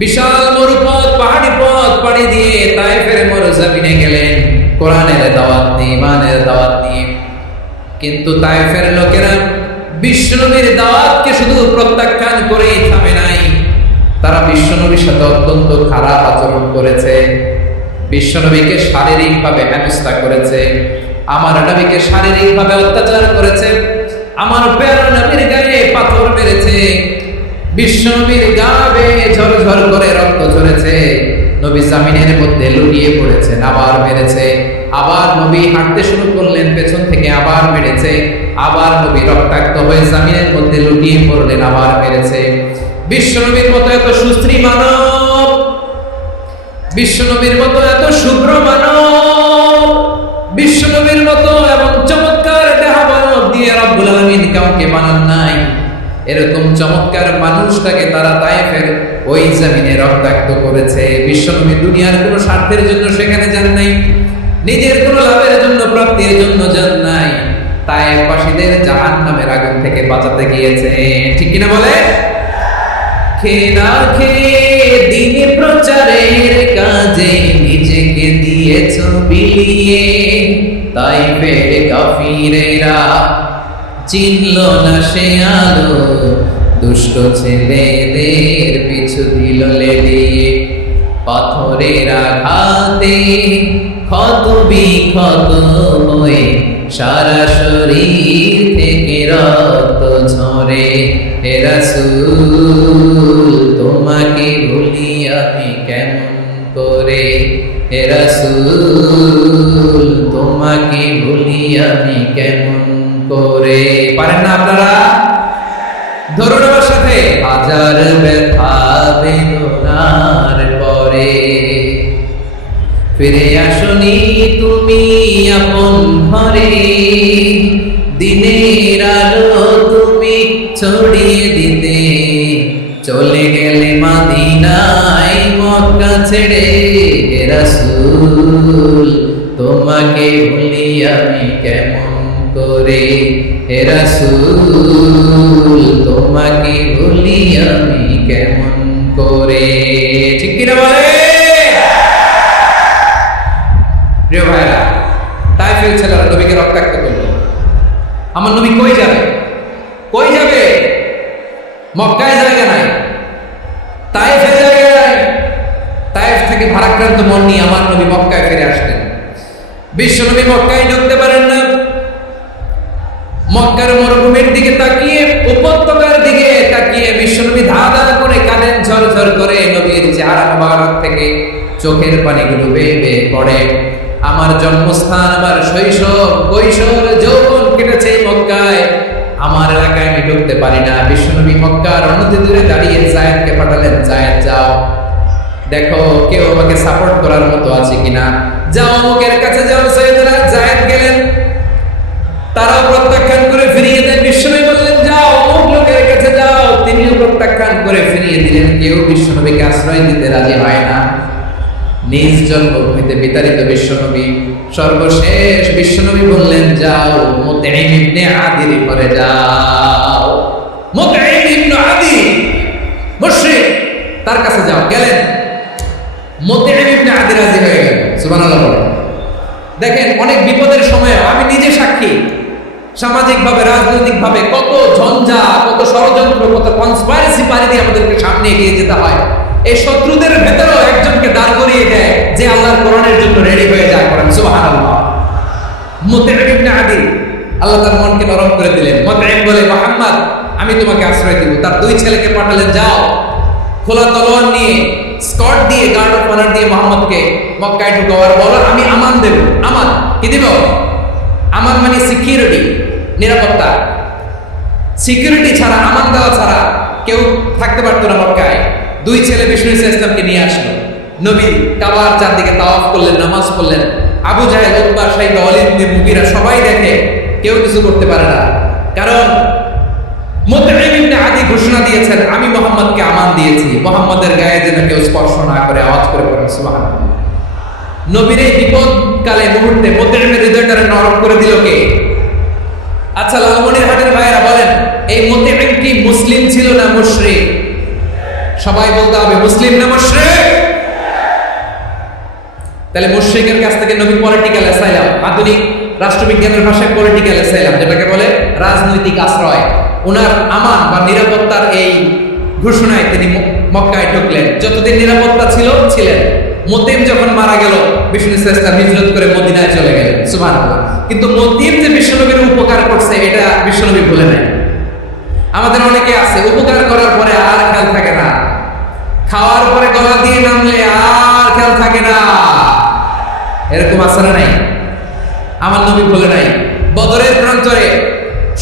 বিশাল মরুপথ, পাহাড়ি পথ পাড়ি দিয়ে তায়েফের মরুজমিনে গেলেন কোরআনের দাওয়াত নিয়ে, ইমানের দাওয়াত নিয়ে। কিন্তু তায়েফের লোকেরা বিশ্বনবীর দাওয়াতকে শুধু প্রত্যাখ্যান করেই থামে নাই, তারা বিশ্বনবীর সাথে অত্যন্ত খারাপ আচরণ করেছে। বিশ্বনবীকে শারীরিকভাবে হেনস্থা করেছে, আমার নবীকে শারীরিকভাবে অত্যাচার করেছে, আমার প্যারা নবীর গায়ে পাথর মেরেছে, বিশ্বনবীর গা বেয়ে ঝরঝর করে রক্ত ঝরেছে, নবী জামিনের মধ্যে লুটিয়ে পড়েছেন, আবার মেরেছে, আবার নবী হাঁটতে শুরু করলেন, পেছন থেকে আবার মেরেছে, আবার নবী রক্তাক্ত হয়ে জামিনের মধ্যে লুটিয়ে পড়লেন, আবার মেরেছে। বিশ্বনবীর মতো এত সুস্ত্রী মানব, বিশ্বনবীর মতো এত শুভ্র মানব, বিশ্বনবীর মতো এবং চমৎকার দেহ মানব দিয়ে রব্বুল আলামিন কাউকে বানান নাই। এরকম চমৎকার মানুষটাকে তারা তায়েফের ওই জমিনে রক্তাক্ত করেছে। বিশ্বনবী দুনিয়ার কোনো স্বার্থের জন্য সেখানে যান নাই, নিজের কোনো লাভের জন্য, প্রাপ্তির জন্য যান নাই, তায়েফবাসীদের জাহান্নামের আগুন থেকে বাঁচাতে গিয়েছে। ঠিক কিনা বলে? খেয়ে না খেয়ে দিন প্রচারের কাজে নিজেকে দিয়েছ বিলিয়ে, তায়েফের কাফিরেরা চিনল না সে আলো, দুষ্ট ছেলেদের পিছু দিল লেলিয়ে, পাথরের আঘাতে ক্ষত বিক্ষত হয়ে সারা শরীর থেকে রক্ত ঝরে। হে রাসূল তোমাকে ভুলি আমি কেমন করে, হে রাসূল তোমাকে ভুলি আমি কেমন করে। পারেন না আপনারা? ধরুন আমার সাথে, হাজার ব্যথা বেদনার পরে ফিরে আসনি তুমি আপন ঘরে, দিনের আলো তুমি ছড়িয়ে দিতে চলে গেলে মদিনায় মক্কা ছেড়ে। হে রাসূল তোমাকে ভুলি আমি কেমন করে, হে রাসূল তোমাকে ভুলি আমি কেমন করে। ঠিক কিনা বলে? প্রিয় ভাইরা, তায়েফের ছেলেরা নবীকে রক্তাক্ত করলো। আমার নবী কই যাবে? কই যাবে? মক্কায় জায়গা নাই, তায়েফে জায়গা নাই। তায়েফ থেকে ভারাক্রান্ত মন নিয়ে আমার নবী মক্কায় ফিরে আসলেন। বিশ্বনবী মক্কায় ঢুকতে পারেন না। মক্কার মরুভূমির দিকে তাকিয়ে, উপত্যকার দিকে তাকিয়ে বিশ্বনবী ধা ধা করে কাঁদেন, ঝরঝর করে। নবীর চেহারা মোবারক থেকে চোখের পানিগুলো বেয়ে বেয়ে পড়ে। আমার জন্মস্থান, আমার শৈশব, কৈশোর, যৌবন কেটেছে মক্কায়, আমার এলাকায় আমি ঢুকতে পারি না। বিশ্বনবী মক্কার অনতি দূরে দাঁড়িয়ে যায়েদকে পাঠালেন, যায়েদ যাও দেখো কেউ আমাকে সাপোর্ট করার মতো আছে কিনা, যাও অমুকের কাছে যাও। সৈয়দনা যায়েদ গেলেন, তারাও প্রত্যাখ্যান করে ফিরিয়ে দেন। বিশ্বনবী বললেন যাও অমুক লোকের কাছে যাও, তিনিও প্রত্যাখ্যান করে ফিরিয়ে দিলেন। কেউ বিশ্বনবীকে আশ্রয় দিতে রাজি হয় না। নিজ জন্মভূমিতে বিতাড়িত বিশ্বনবী সর্বশেষ বিশ্বনবী বললেন যাও মুতঈম ইবনে আদির ঘরে যাও। মুতঈম ইবনে আদি মুশরিক, তার কাছে যাও। গেলেন, মুতঈম ইবনে আদি রাজি হয়ে গেল। সুবহানাল্লাহ বলেন। দেখেন, অনেক বিপদের সময় আমি নিজে সাক্ষী, সামাজিকভাবে রাজনৈতিকভাবে কত ঝঞ্ঝা, কত ষড়যন্ত্র, কত কনস্পাইরেসি পারি দিয়ে আমাদেরকে সামনে এগিয়ে যেতে হয়। এই শত্রুদের ভেতরেও একজনকে দাঁড় করিয়ে দেয় যে আল্লাহর কোরআনের জন্য রেডি হয়ে যায়। করেন সুবহানাল্লাহ। মুতঈম ইবনে আদি আল্লাহ তার মনকে নরম করে দিলেন। মুতঈম বলে মুহাম্মদ আমি তোমাকে আশ্রয় দেব। তার দুই ছেলেকে পাঠালেন, যাও খোলা তলোয়ার নিয়ে, স্কট দিয়ে, গার্ড অফ অনার দিয়ে মুহাম্মদকে মক্কায় ঢুকাও, বলো আমি আমান দেব। আমান কি দেব? আমান মানে সিকিউরিটি, নিরাপত্তা। সিকিউরিটি ছাড়া, আমান দেওয়া ছাড়া কেউ থাকতে পারতো না মক্কায়। দুই ছেলে বিষ্ণু ইসলামকে নিয়ে আসলো। নবী কাবার চারদিকে তাওয়াফ করলেন, নামাজ পড়লেন। আবু জাহেল, উতবা, শাইবা, ওয়ালিদ ইবনে মুগীরা সবাই দেখে, কেউ কিছু করতে পারে না। কারণ মুতঈম ইবনে আদি ঘোষণা দিয়েছেন আমি মুহাম্মদকে আমান দিয়েছি, মুহাম্মদের গায়ে যেন কেউ স্পর্শ না করে। আওয়াজ করে পড়েন সুবহানাল্লাহ। নবীর এই বিপদকালে মুহূর্তে মুতঈমের হৃদয়টা নরম করে দিল কে? আচ্ছা লালমনিরহাটের ভাইয়েরা বলেন, এই মুতঈম কি মুসলিম ছিল না মুশরিক? সবাই বলতে হবে মুসলিম না মুশরিক। তাহলে মুশরিকের কাছ থেকে নবী পলিটিক্যাল অ্যাসাইলাম, আধুনিক রাষ্ট্রবিজ্ঞানের ভাষায় পলিটিক্যাল অ্যাসাইলাম, যেটাকে বলে রাজনৈতিক আশ্রয়, ওনার আমান বা নিরাপত্তার এই ঘোষণায় তিনি মক্কায় ঢুকলেন। যতদিন নিরাপত্তা ছিলেন। মতিম যখন মারা গেল, বিষ্ণু ইসলাম হিজরত করে মদিনায় চলে গেলেন, সুবহানাল্লাহ। কিন্তু মতিম যে বিশ্বনবীর উপকার করছে এটা বিশ্বনবী ভুলে নাই। আমাদের অনেকে আছে উপকার করার পরে আর খেয়াল থাকে না, খাওয়ার পরে গলা দিয়ে নামলে আর খেয়াল থাকে না, এরকম আছে না নাই? আমার নবী ভুলে নাই। বদরের প্রান্তরে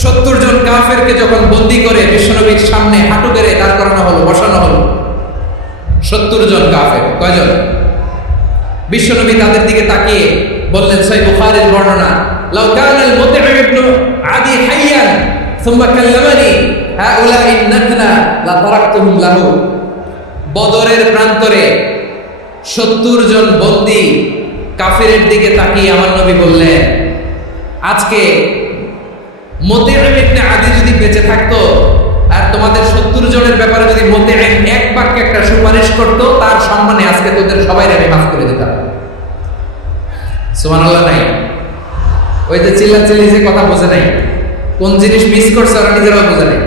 70 জন কাফেরকে যখন বন্দী করে বিশ্বনবীর সামনে হাঁটু গেড়ে দাঁড় করানো হলো, বসানো হলো, 70 জন কাফের। কয়জন? বিশ্বনবী তাদের দিকে তাকিয়ে বললেন, সহিহ বুখারীর বর্ণনা, লাউ কানাল মুতঈম ইবনে আদি হাইয়ান সুম্মা কাল্লামানি হাউলাই নাতনা লা তারাকতুহুম লাহু। বদরের প্রান্তরে 70 জন বন্দী কাফেরের দিকে তাকিয়ে আমার নবী বললেন, আজকে মুতঈম ইবনে আদি যদি বেঁচে থাকতো আর তোমাদের 70 জনের ব্যাপারে যদি মুতঈম এক বাক্যে একটা সুপারিশ করতো, তার সম্মানে আজকে তোদের সবাইকে আমি মাফ করে দিতাম। সুবহানাল্লাহ নাই? ওই যে চিল্লাচিল্লি যে কথা বোঝে নাই, কোন জিনিস মিস করছে ওরা নিজেরাও বোঝে নাই।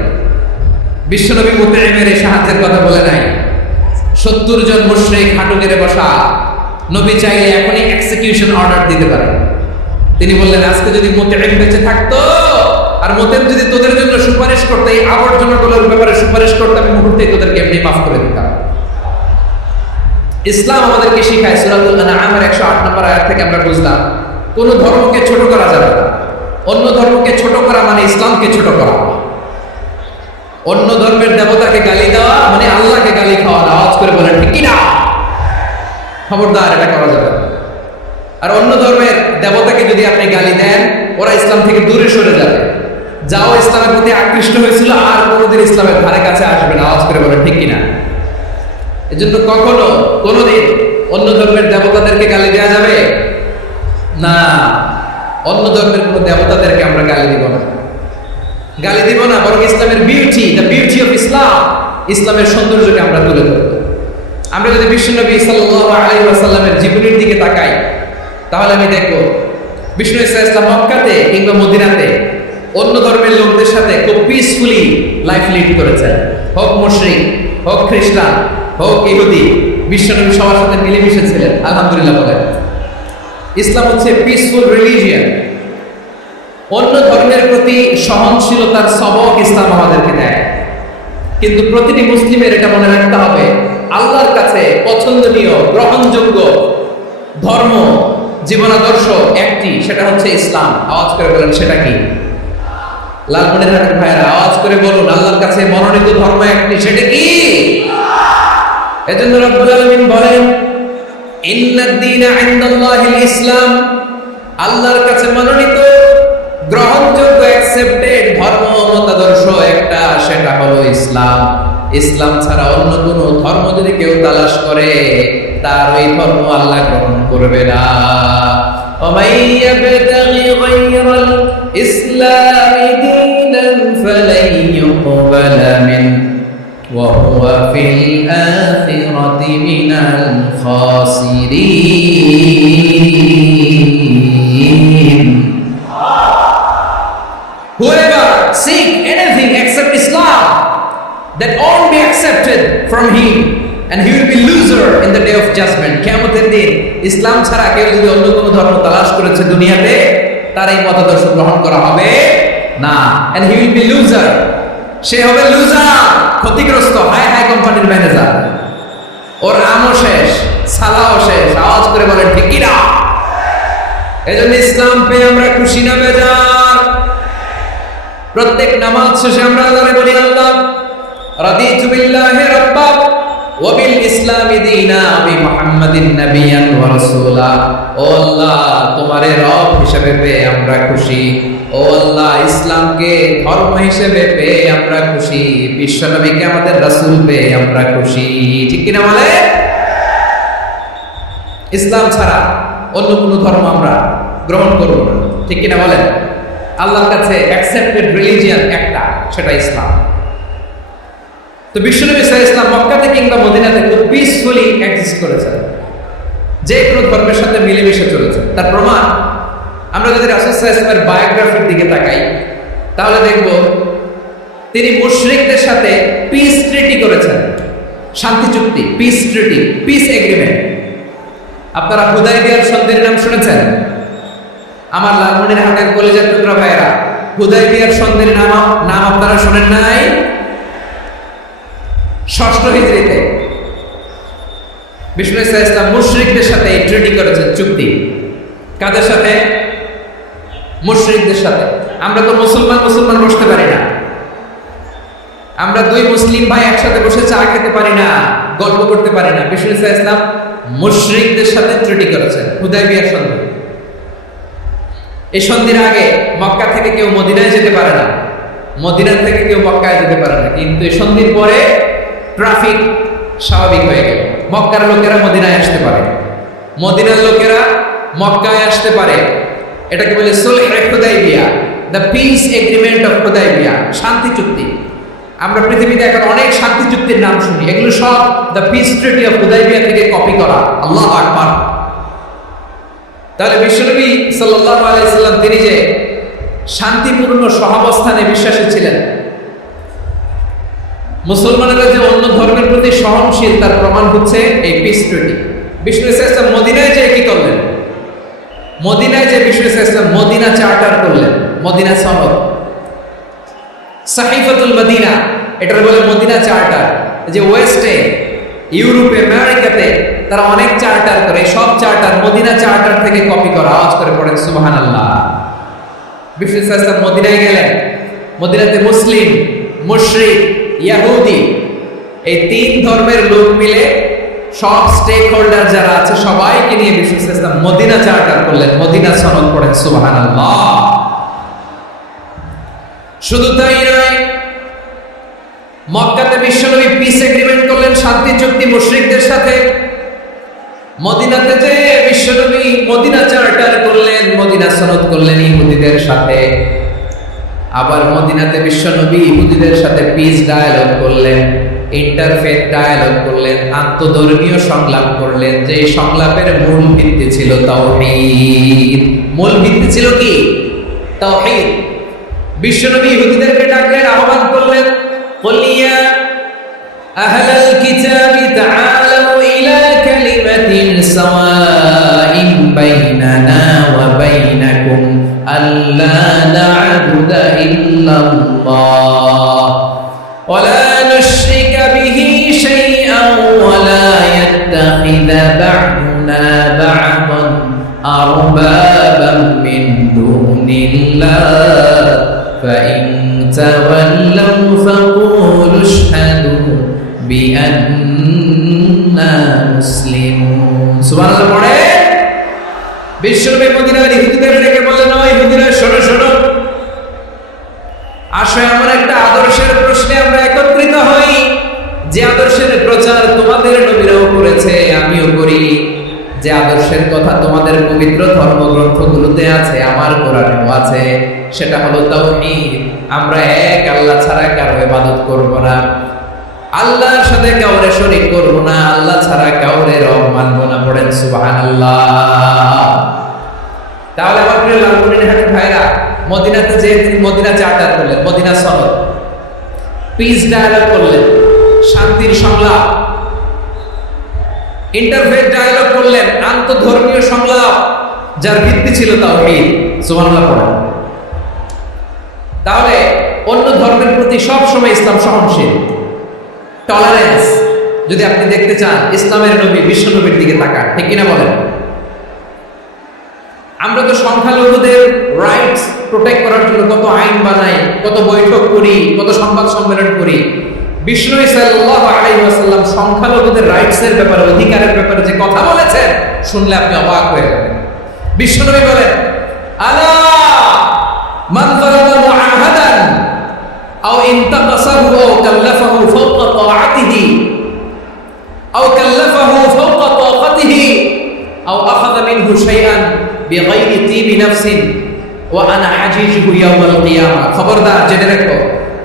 বিশ্বনবী মুতঈমের এই সাহায্যের কথা বলে নাই। 70 জন মুশরিক হাঁটু গেড়ে বসা, নবী চাইলে এখনই এক্সিকিউশন অর্ডার দিতে পারে। তিনি বললেন, আজকে যদি মুতঈম বেঁচে থাকতো আর মুতঈম যদি তোদের জন্য সুপারিশ করতে, এই আবর্জনাগুলোর ব্যাপারে সুপারিশ করতে, আমি মুহূর্তেই তোদেরকে এমনি মাফ করে দিতাম। ইসলাম আমাদেরকে শিখায়, সূরাতুল আনআমের 108 নম্বর আয়াত থেকে আমরা বুঝলাম, কোন ধর্মকে ছোট করা যাবে না। অন্য ধর্মকে ছোট করা মানে ইসলামকে ছোট করা। অন্য ধর্মের দেবতাকে গালি দেওয়া মানে আল্লাহকে গালি খাওয়া। আওয়াজ করে বলেন ঠিক কি না? খবরদার, এটা করা যাবে না। আর অন্য ধর্মের দেবতাকে যদি আপনি গালি দেন, ওরা ইসলাম থেকে দূরে সরে যাবে। যাও ইসলামের প্রতি আকৃষ্ট হয়েছিল আর কোনোদিন ইসলামের ধারে কাছে আসবে না। আওয়াজ করে বলেন ঠিক কিনা? এজন্য কখনো কোনোদিন অন্য ধর্মের দেবতাদেরকে গালি দেওয়া যাবে না। অন্য ধর্মের কোনো দেবতাদেরকে আমরা গালি দিব না, গালি দিব না, বরং ইসলামের beauty, the beauty of Islam, ইসলামের সৌন্দর্যকে আমরা তুলে ধরব। আমরা যদি বিশ্বনবী সাল্লাল্লাহু আলাইহি ওয়াসাল্লামের জীবনের দিকে তাকাই, তাহলে আমি দেখব বিষ্ণু ইসলাম মক্কাতে কিংবা মদিনাতে অন্য ধর্মের লোকদের সাথে খুব পিসফুলি লাইফ লিড করেছেন। হোক মুশরিক, হোক খ্রিস্টান, হোক ইহুদি, বিশ্বনবী সবার সাথে মিলেমিশে ছিলেন। আলহামদুলিল্লাহ বলেন। ইসলাম হচ্ছে পিসফুল রিলিজিয়ন। অন্য ধর্মের প্রতি সহনশীলতার সবক ইসলাম আমাদেরকে দেয়। কিন্তু প্রতিটি মুসলিমের এটা মনে রাখতে হবে, আল্লাহর কাছে পছন্দনীয় গ্রহণযোগ্য ধর্ম, জীবনাদর্শ একটি, সেটা হচ্ছে ইসলাম। আওয়াজ করে বলেন সেটা কি? লালমনিরহাটের ভাইয়েরা আওয়াজ করে বলুন, আল্লাহর কাছে মনোনীত ধর্ম একটি, সেটা কি? এজন্য রব্বুল আলামিন বলেন, ইন্নাদ দীনা ইনদাল্লাহিল ইসলাম। আল্লাহর কাছে মনোনীত গ্রহণযোগ্য অ্যাকসেপ্টেড ধর্ম মতাদর্শ একটা, সেটা হলো ইসলাম। ইসলাম ছাড়া অন্য কোন ধর্ম যদি কেউ তালাশ করে, তার ওই ধর্ম আল্লাহ গ্রহণ করবে না। ومن يبتغي غير الإسلام دينا فلن يقبل منه وهو في الآخرة من الخاسرين. Whoever seek anything except Islam, that won't be accepted from him, and he will be loser in the day of judgment. কিয়ামতের দিন ইসলাম ছাড়া কেউ যদি অন্য কোনো ধর্ম তালাশ করেছে দুনিয়াতে, তার এই মতাদর্শ গ্রহণ করা হবে না, and he will be loser. সে হবে লুজার, ক্ষতিগ্রস্ত। হাই হাই কোম্পানির ম্যানেজার, ওর আমও শেষ, সালাও শেষ। আওয়াজ করে বলেন ঠিক কি না? এজন্য ইসলাম পেয়ে আমরা খুশি না বেজার? প্রত্যেক নামাজ শেষে আমরা আল্লাহরে বলি, আল্লাহ রাদিতু বিল্লাহি রাব্বা ওয়া বিল ইসলামি দীনা ওয়া বি মুহাম্মাদিন নাবিয়্যান ওয়া রাসূলা। ও আল্লাহ, তোমারে রব হিসেবে পেয়ে আমরা খুশি। ও আল্লাহ, ইসলামকে ধর্ম হিসেবে পেয়ে আমরা খুশি। বিশ্বনবীকে আমাদের রাসূল পেয়ে আমরা খুশি। ঠিক কি না বলে? ইসলাম ছাড়া অন্য কোনো ধর্ম আমরা গ্রহণ করব না। ঠিক কি না বলেন? আল্লাহর কাছে অ্যাকসেপ্টেড রিলিজিয়ন একটা, সেটা ইসলাম। তো বিশ্বনবী সাল্লাল্লাহু আলাইহি ওয়াসাল্লাম মক্কাতে কিংবা মদিনাতে খুব পিসফুলি এক্সিস্ট করেছেন, যে কোনো ধর্মের সাথে মিলেমিশে চলেছে। তার প্রমাণ আমরা যদি রাসূল সাল্লাল্লাহু আলাইহি ওয়াসাল্লামের বায়োগ্রাফির দিকে তাকাই তাহলে দেখব তিনি মুশরিকদের সাথে পিস ট্রিটি করেছেন, শান্তি চুক্তি, পিস ট্রিটি, পিস এগ্রিমেন্ট। আপনারা হুদায়বিয়ার সন্ধির নাম শুনেছেন? আমার লালমনিরহাটের কলেজের টুকরা ভাইয়েরা, হুদায়বিয়ার সন্ধির নাম আপনারা শোনেন নাই? ষষ্ঠ হিজরিতে বিষ্ণু ইসলাম মুশরিকদের সাথে এই ট্রিটি করেছেন, চুক্তি। কাদের সাথে? মুশরিকদের সাথে। আমরা তো মুসলমান বসতে পারি না, আমরা দুই মুসলিম ভাই একসাথে বসে চা খেতে পারি না, গল্প করতে পারি না। বিষ্ণু ইসলাম মুশরিকদের সাথে ট্রিটি করেছেন, হুদায়বিয়ার সন্ধি। এই সন্ধির আগে মক্কা থেকে কেউ মদিনায় যেতে পারে না, মদিনা থেকে কেউ মক্কায় যেতে পারে না। কিন্তু এই সন্ধির পরে ট্রাফিক স্বাভাবিক হয়ে গেল, মক্কার লোকেরা মদিনায় আসতে পারে, মদিনার লোকেরা মক্কায় আসতে পারে। এটাকে বলে সুলহ হুদায়বিয়া, দ্য পিস এগ্রিমেন্ট অফ হুদায়বিয়া, শান্তি চুক্তি। আমরা পৃথিবীতে এখন অনেক শান্তি চুক্তির নাম শুনি, এগুলো সব দ্য পিস ট্রিটি অফ হুদায়বিয়া থেকে কপি করা। আল্লাহু আকবার। তাহলে বিশ্বনবী সাল্লাল্লাহু আলাইহি সাল্লাম তিনি যে শান্তিপূর্ণ সহাবস্থানে বিশ্বাসী ছিলেন, মুসলমানেরা যে অন্য ধর্মের প্রতি সহনশীল তার প্রমাণ হচ্ছে এই পিস ট্রিটি। বিষ্ণু ইসলাম মদিনায় যে কি করলেন? মদিনায় যে বিষ্ণু ইসলাম মদিনা চার্টার করলেন, মদিনা সনদ, সাহিফাতুল মদিনা, এটার বলে মদিনা চার্টার। যে ওয়েস্টে, ইউরোপে, আমেরিকাতে তারা অনেক চার্টার করে, সব চার্টার মদিনা চার্টার থেকে কপি করা। আওয়াজ করে পড়েন সুবহানাল্লাহ। বিষ্ণু ইসলাম মদিনায় গেলেন, মদিনাতে মুসলিম, মুশরিক, ইহুদি, এই তিন ধর্মের লোক মিলে সব স্টেক হোল্ডার যারা আছে সবাইকে নিয়ে বিষ্ণু ইসলাম মদিনা চার্টার করলেন, মদিনা সনদ। পড়েন সুবহানাল্লাহ। শুধু তাই নয়, মক্কাতে বিশ্বনবী পিস এগ্রিমেন্ট করলেন, শান্তি চুক্তি মুশরিকদের সাথে। মদিনাতে যে বিশ্বনবী মদিনা চার্টার করলেন, মদিনা সনদ করলেন ইহুদিদের সাথে। আবার মদিনাতে বিশ্বনবী ইহুদিদের সাথে পিস ডায়ালগ করলেন, ইন্টারফেথ ডায়ালগ করলেন, আন্তধর্মীয় সংলাপ করলেন। যে সংলাপের মূল ভিত্তি ছিল তাওহীদ। মূল ভিত্তি ছিল কি? তাওহীদ। বিশ্বনবী ইহুদিদেরকে ডাকলেন, আহ্বান করলেন, কুল ইয়া আহলাল কিতাবি তাআলু ইলা কালিমাতিন সাওয়াইন বাইনানা ওয়া বাইনাকুম আল্লা না'বুদা ইল্লাল্লাহ ওয়া লা নুশরিকা বিহি শাইআন ওয়া লা ইয়াত্তাখিযা বা'দুনা বা'দান আরবাবান মিন দুনিল্লাহ فإن تولوا فقولوا اشهدوا بأننا مسلمون সুবহানাল্লাহ। পড়ে বিশ্বনবী মদিনার ইহুদিদের ডেকে বললেন, ও ইহুদিরা, শোনো শোনো, আসো এমন একটা আদর্শের প্রশ্নে আমরা একত্রিত হই যে আদর্শের প্রচার তোমাদের নবীরাও করেছে, আমিও করি। যে আদর্শের কথা তোমাদের পবিত্র ধর্মগ্রন্থগুলোতে আছে, আমার কোরআনেও আছে, সেটা হলো তাওহীদ। আমরা এক আল্লাহ ছাড়া কারো ইবাদত করব না, আল্লাহর সাথে কাউরে শরীক করব না, আল্লাহ ছাড়া কাউরে রব মানব না। পড়েন সুবহানাল্লাহ। তাহলে আমার প্রিয় লালমনিরহাটের ভাইরা, মদিনাতে যে তিনি মদিনা চার্টার করলেন, মদিনা সনদ, পিস ডায়ালগ করলেন, শান্তির সংলাপ, ইন্টারফেথ ডায়ালগ করলেন, আন্তধর্মীয় সংলাপ, যার ভিত্তি ছিল তাওহীদ। সুবহানাল্লাহ পড়েন। তাহলে অন্য ধর্মের প্রতি সব সময় ইসলাম সহনশীল, টলারেন্স। যদি আপনি দেখতে চান ইসলামের নবী বিশ্ব নবীর দিকে তাকান, ঠিক কিনা বলেন? আমরা তো সংখ্যালঘুদের রাইটস প্রোটেক্ট করার জন্য কত আইন বানাই, কত বৈঠক করি, কত সংবাদ সম্মেলন করি। বিষ্ণু সাল্লাল্লাহু আলাইহি ওয়াসাল্লাম সংখ্যালঘুদের রাইটসের ব্যাপারে, অধিকারের ব্যাপারে যে কথা বলেছেন, শুনলে আপনি অবাক হয়ে যাবেন। বিশ্বনবী বলেন, আলা মান যালামা মুআহাদান আও ইনতাকাসাহু আও কাল্লাফাহু ফাওকা তাআতিহি আও কাল্লাফাহু ফাওকা তাকাতিহি আও আখাযা মিনহু শাইআন বিগাইরি তিবি নাফসিন ওয়া আনা হাজিজুহু ইয়াওমাল কিয়ামা। খবরদার, জেনে রাখো,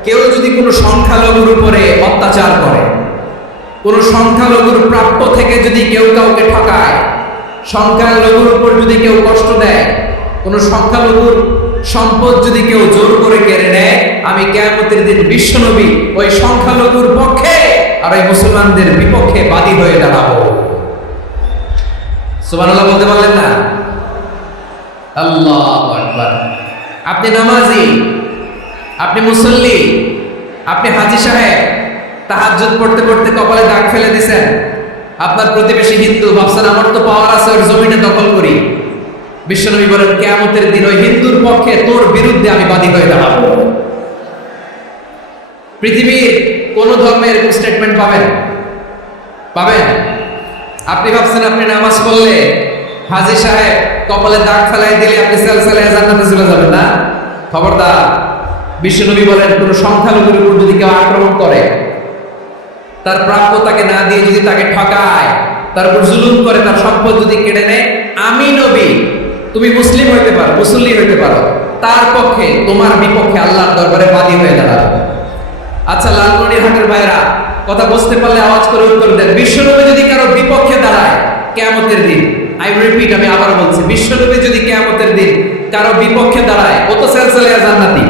কেউ যদি কোনো সংখ্যালঘুর উপরে অত্যাচার করে, কোন সংখ্যালঘুর প্রাপ্য থেকে যদি কেউ কাউকে ঠকায়, সংখ্যালঘুর উপর যদি কেউ কষ্ট দেয়, কোন সংখ্যালঘুর সম্পদ যদি কেউ জোর করে কেড়ে নেয়, আমি কিয়ামতের দিন বিশ্বনবী ওই সংখ্যালঘুর পক্ষে আর ওই মুসলমানদের বিপক্ষে বাদী হয়ে দাঁড়াবো। সুবহানাল্লাহ বলতে পারলেন না? আল্লাহু আকবার। আপনি নামাজি, আপনি মুসল্লি, আপনি হাজী সাহেব, তাহাজ্জুদ পড়তে পড়তে কপালে দাগ ফেলে দিছেন, আপনার প্রতিবেশী হিন্দু, ভাবছেন আমার তো পাওয়ার আছে ওর জমিটা দখল করি। বিশ্বনবী বলেন কিয়ামতের দিন ওই হিন্দুর পক্ষে তোর বিরুদ্ধে আমি বাদী হয়ে দাঁড়াবো। পৃথিবীর কোন ধর্মের স্টেটমেন্ট পাবেন? পাবেন? আপনি ভাবছেন আপনি নামাজ পড়লে হাজী সাহেব কপালে দাগ ফেলাই দিলে আপনি সেলসেলায় জান্নাতে চলে যাবেন না? খবরদার। বিশ্বনবী বলেন কোন সংখ্যালঘুর উপর যদি কেউ আক্রমণ করে, তার প্রাপ্য তাকে না দিয়ে যদি তাকে ঠকায়, তার উপর জুলুম করে, তার সম্পদ যদি কেড়ে নেয়, আমি নবী, তুমি মুসলিম হইতে পারো, মুসল্লি হইতে পারো, তার পক্ষে তোমার বিপক্ষে আল্লাহর দরবারে বাদী হয়ে দাঁড়াবে। আচ্ছা লালমনিরহাটের ভাইরা, কথা বুঝতে পারলে আওয়াজ করে উত্তর দেন। বিশ্বনবী যদি কারো বিপক্ষে দাঁড়ায় কিয়ামতের দিন, আই রিপিট, আমি আবার বলছি, বিশ্বনবী যদি কিয়ামতের দিন কারো বিপক্ষে দাঁড়ায়, ও তো সেলসেলায়া জান্নাতি,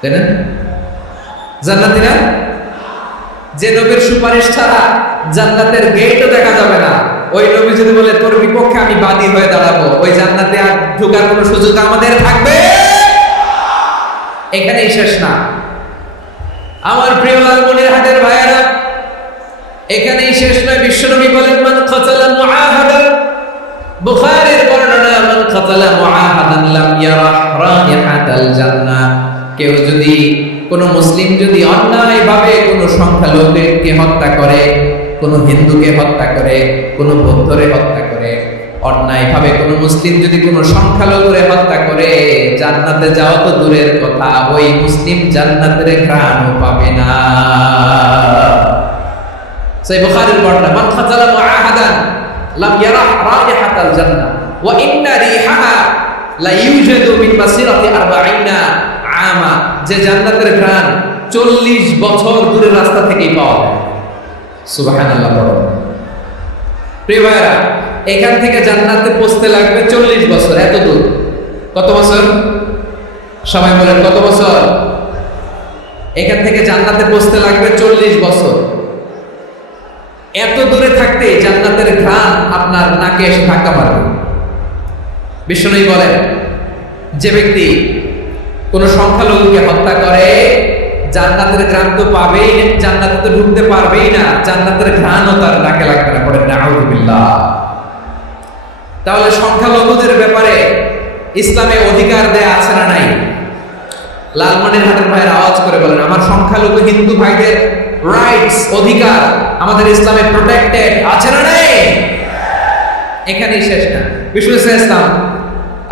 তাই না? জান্নাতি না? যে নবীর সুপারিশ ছাড়া জান্নাতের গেটও দেখা যাবে না, ওই নবী যদি বলে তোর বিপক্ষে আমি বাদী হয়ে দাঁড়াবো, ওই জান্নাতে আর ঢোকার কোনো সুযোগ আমাদের থাকবে? এখানেই শেষ না আমার প্রিয় লালমনিরহাটের ভাইয়েরা, এখানেই শেষ নয়। বিশ্বনবী বলেন মান কাতালা মুআহাদান, বুখারীর বর্ণনা, মান কাতালা মুআহাদান লাম ইয়ারা রাইহাতাল জান্নাহ। কেউ যদি, কোন মুসলিম যদি অন্যায়ভাবে কোন সংখ্যালঘুকে হত্যা করে, কোন হিন্দুকে হত্যা করে, কোন বৌদ্ধরে হত্যা করে, অন্যায়ভাবে কোন মুসলিম যদি কোন সংখ্যালঘুরে হত্যা করে, জান্নাতে যাওয়া তো দূরের কথা, ওই মুসলিম জান্নাতের ঘ্রাণও পাবে না। সেই বুখারীর বর্ণনা, মান কাতালা মুআহাদান লাম ইয়ারা রাইহাতাল জান্নাহ ওয়া ইন্না রিহাহা লা ইউজাদু মিন মাসিরাতি 40 আমা। যে জান্নাতের ঘ্রাণ 40 বছর দূরের রাস্তা থেকেই পাওয়া যায়। সুবহানাল্লাহ। প্রিয় ভাইরা, এখান থেকে জান্নাতে পৌঁছতে লাগবে 40 বছর। এত দূর, কত বছর? সবাই বলেন কত বছর? এখান থেকে জান্নাতে পৌঁছতে লাগবে 40 বছর। এত দূরে থাকতে জান্নাতের ঘ্রাণ আপনার নাকে এসে ধাক্কা মারবে। বিশ্বনবী বলেন যে ব্যক্তি কোন সংখ্যালঘুকে হত্যা করে, জান্নাতের ঘ্রাণ তো পাবেই, জান্নাতে তো ঢুকতে পারবেই না, জান্নাতের ঘ্রাণও তার নাকে লাগবে না। পড়েন নাউযুবিল্লাহ। তাহলে সংখ্যালঘুদের ব্যাপারে ইসলামে অধিকার দেয়া আছে না নাই? লালমনিরহাটের ভাইয়ের আওয়াজ করে বলেন, আমার সংখ্যালঘু হিন্দু ভাইদের রাইটস, অধিকার আমাদের ইসলামে প্রোটেক্টেড আছে না নাই? এখানেই শেষ না। বিশ্বনবী সাল্লাল্লাহু আলাইহি ওয়াসাল্লাম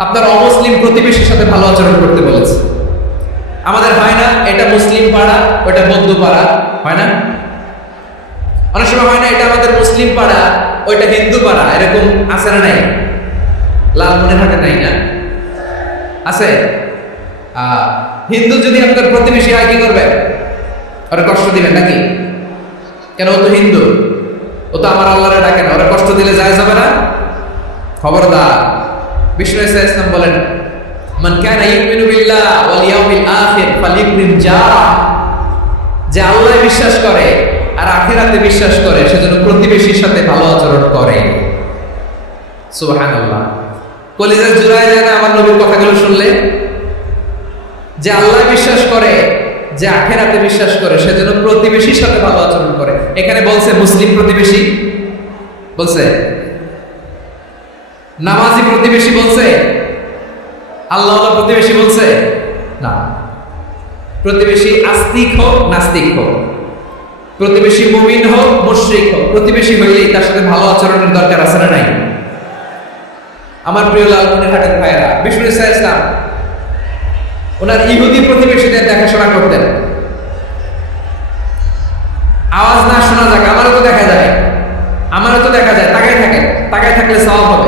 আপনার অমুসলিম প্রতিবেশীর সাথে ভালো আচরণ করতে বলেছে। আমাদের হয় না এটা মুসলিম পাড়া, ওটা বৌদ্ধ পাড়া, হয় না? অনেক সময় হয় না এটা আমাদের মুসলিম পাড়া, ওইটা হিন্দু পাড়া, এরকম আছে না নাই? লালমনিরহাটে নাই না? আছে? হিন্দু যদি আপনার প্রতিবেশী হয় কি করবে? ওরা কষ্ট দিবেন নাকি? কেন? ও তো হিন্দু, ও তো আমার আল্লাহরে ডাকে না, ওরা কষ্ট দিলে যায় যাবে না? খবরদার। বিশ্বনবী সাল্লাল্লাহু আলাইহি ওয়াসাল্লাম বলেন মান কানা ইউমিনু বিল্লাহ ওয়াল ইয়াউমিল আখির ফালিউকরিম জারা। যে আল্লাহে বিশ্বাস করে আর আখিরাতে বিশ্বাস করে, সেজন্য প্রতিবেশীর সাথে ভালো আচরণ করে। সুবহানাল্লাহ। কলিজা জুড়ায় যায় না আমার নবীর কথাগুলো শুনলে? যে আল্লাহে বিশ্বাস করে, যে আখিরাতে বিশ্বাস করে, সেজন্য প্রতিবেশীর সাথে ভালো আচরণ করে। এখানে বলছে মুসলিম প্রতিবেশী, বলছে নামাজি প্রতিবেশী, বলছে আল্লাহওয়ালা প্রতিবেশী, বলছে না। প্রতিবেশী আস্তিক হোক নাস্তিক হোক, প্রতিবেশী মুমিন হোক মুশরিক হোক, প্রতিবেশী হইলেই তার সাথে ভালো আচরণের দরকার আছে না নাই? আমার প্রিয় লালমনিরহাটের ভাইয়েরা, বিশ্বনবী সাল্লাল্লাহু আলাইহি ওয়াসাল্লাম ওনার ইহুদি প্রতিবেশীদের দেখাশোনা করতেন। আওয়াজ না শোনা যাক, আমারও তো দেখা যায়, তাকায় থাকেন, তাকায় থাকলে সওয়াব হবে।